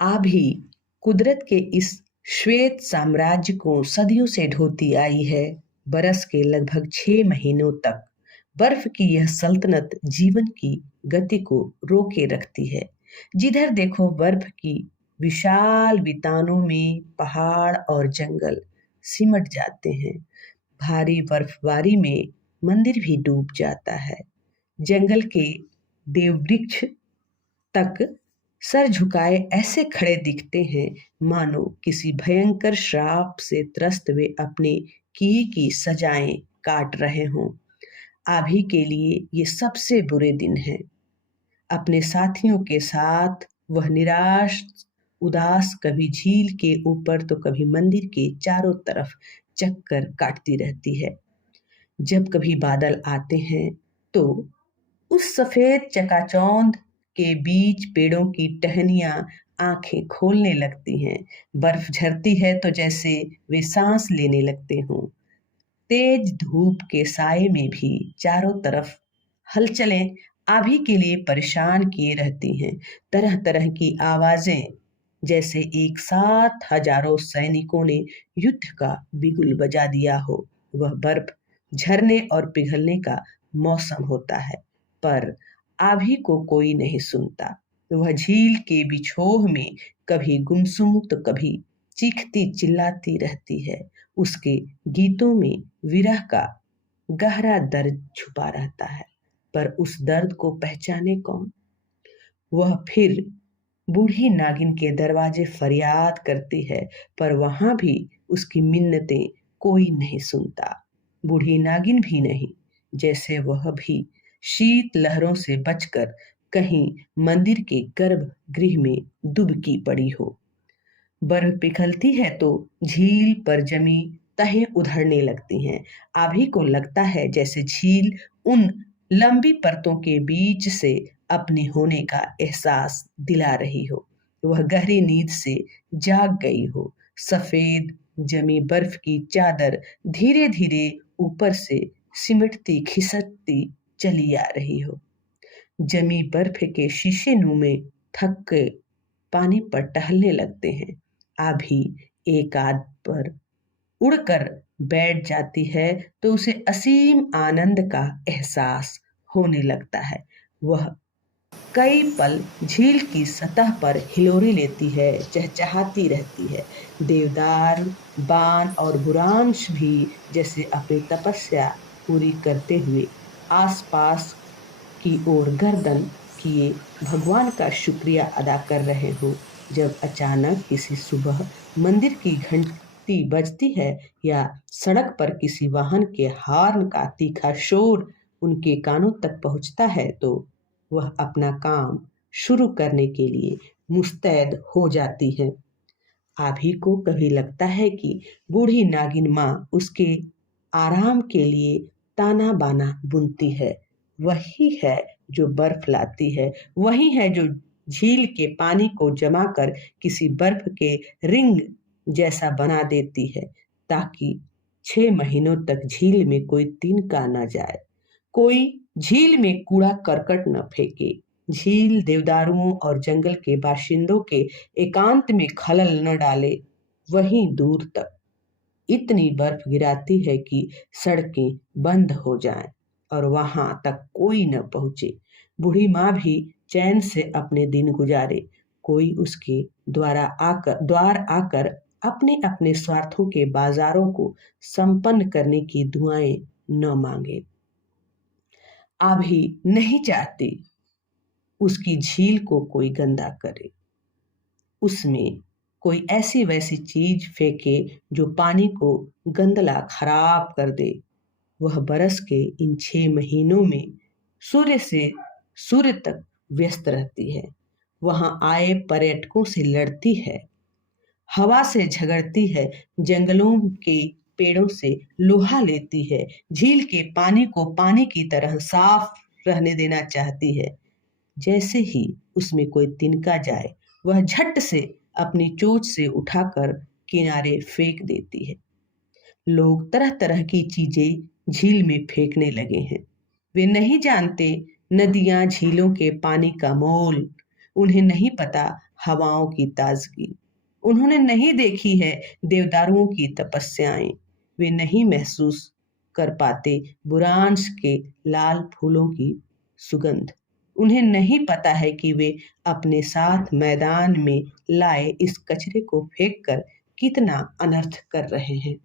आभी कुदरत के इस श्वेत साम्राज्य को सदियों से ढोती आई है। बरस के लगभग 6 महीनों तक बर्फ की यह सल्तनत जीवन की गति को रोके रखती है। जिधर देखो बर्फ की विशाल वितानों में पहाड़ और जंगल सिमट जाते हैं। भारी बर्फबारी में मंदिर भी डूब जाता है। जंगल के देववृक्ष तक सर झुकाए ऐसे खड़े दिखते हैं मानो किसी भयंकर श्राप से त्रस्त वे अपने किए की सजाएं काट रहे हों। आभी के लिए ये सबसे बुरे दिन हैं। अपने साथियों के साथ वह निराश उदास कभी झील के ऊपर तो कभी मंदिर के चारों तरफ चक्कर काटती रहती है। जब कभी बादल आते हैं तो उस सफेद चकाचौंध के बीच पेड़ों की टहनियां आंखें खोलने लगती हैं। बर्फ झरती है तो जैसे वे सांस लेने लगते हों। तेज धूप के साये में भी चारों तरफ हलचलें आभी के लिए परेशान किए रहती हैं। तरह तरह की आवाजें, जैसे एक साथ हजारों सैनिकों ने युद्ध का बिगुल बजा दिया हो। वह बर्फ झरने और पिघलने का मौसम होता है, पर आभी को कोई नहीं सुनता। वह झील के बिछोह में कभी गुमसुम तो कभी चीखती चिल्लाती रहती है। उसके गीतों में विरह का गहरा दर्द छुपा रहता है, पर उस दर्द को पहचाने कौन। वह फिर बूढ़ी नागिन के दरवाजे फरियाद करती है, पर वहां भी उसकी मिन्नतें कोई नहीं सुनता। बूढ़ी नागिन भी नहीं, जैसे वह भी शीत लहरों से बचकर कहीं मंदिर के गर्भगृह में डुबकी पड़ी हो। बर्फ पिघलती है तो झील पर जमी तहें उधड़ने लगती हैं। आभी को लगता है जैसे झील उन लंबी परतों के बीच से अपने होने का एहसास दिला रही हो। वह गहरी नींद से जाग गई हो। सफेद जमी बर्फ की चादर धीरे धीरे ऊपर से सिमटती खिसकती चली आ रही हो। जमी बर्फ के शीशे नुमे थक के पानी पर टहलने लगते हैं। आभी एक आध पर उड़कर बैठ जाती है तो उसे असीम आनंद का एहसास होने लगता है। वह कई पल झील की सतह पर हिलोरी लेती है, चहचहाती रहती है। देवदार, बान और बुरांश भी जैसे अपनी तपस्या पूरी करते हुए आसपास की ओर गर्दन किए भगवान का शुक्रिया अदा कर रहे हो। जब अचानक किसी सुबह मंदिर की घंटी बजती है या सड़क पर किसी वाहन के हॉर्न का तीखा शोर उनके कानों तक पहुंचता है तो वह अपना काम शुरू करने के लिए मुस्तैद हो जाती है। आभी को कभी लगता है कि बूढ़ी नागिन माँ उसके आराम के लिए ताना बाना बुनती है। वही है जो बर्फ लाती है, वही है जो झील के पानी को जमा कर किसी बर्फ के रिंग जैसा बना देती है, ताकि 6 महीनों तक झील में कोई तिनका न जाए, कोई झील में कूड़ा करकट न फेंके, झील देवदारुओं और जंगल के बाशिंदों के एकांत में खलल न डाले। वहीं दूर तक इतनी बर्फ गिराती है कि सड़कें बंद हो जाएं और वहां तक कोई न पहुंचे। बूढ़ी माँ भी चैन से अपने दिन गुजारे, कोई उसके द्वार आकर अपने अपने स्वार्थों के बाजारों को संपन्न करने की दुआएं न मांगे। आभी नहीं चाहती उसकी झील को कोई गंदा करे, उसमें कोई ऐसी वैसी चीज फेंके जो पानी को गंदला खराब कर दे। वह बरस के इन 6 महीनों में सूर्य से सूर्य तक व्यस्त रहती है। वहां आए पर्यटकों से लड़ती है, हवा से झगड़ती है, जंगलों के पेड़ों से लोहा लेती है, झील के पानी को पानी की तरह साफ रहने देना चाहती है। जैसे ही उसमें कोई तिनका जाए वह झट से अपनी चोंच से उठाकर किनारे फेंक देती है। लोग तरह तरह की चीजें झील में फेंकने लगे हैं। वे नहीं जानते नदियां झीलों के पानी का मोल, उन्हें नहीं पता हवाओं की ताजगी। उन्होंने नहीं देखी है देवदारुओं की तपस्याएं। वे नहीं महसूस कर पाते बुरांश के लाल फूलों की सुगंध। उन्हें नहीं पता है कि वे अपने साथ मैदान में लाए इस कचरे को फेंक कर कितना अनर्थ कर रहे हैं।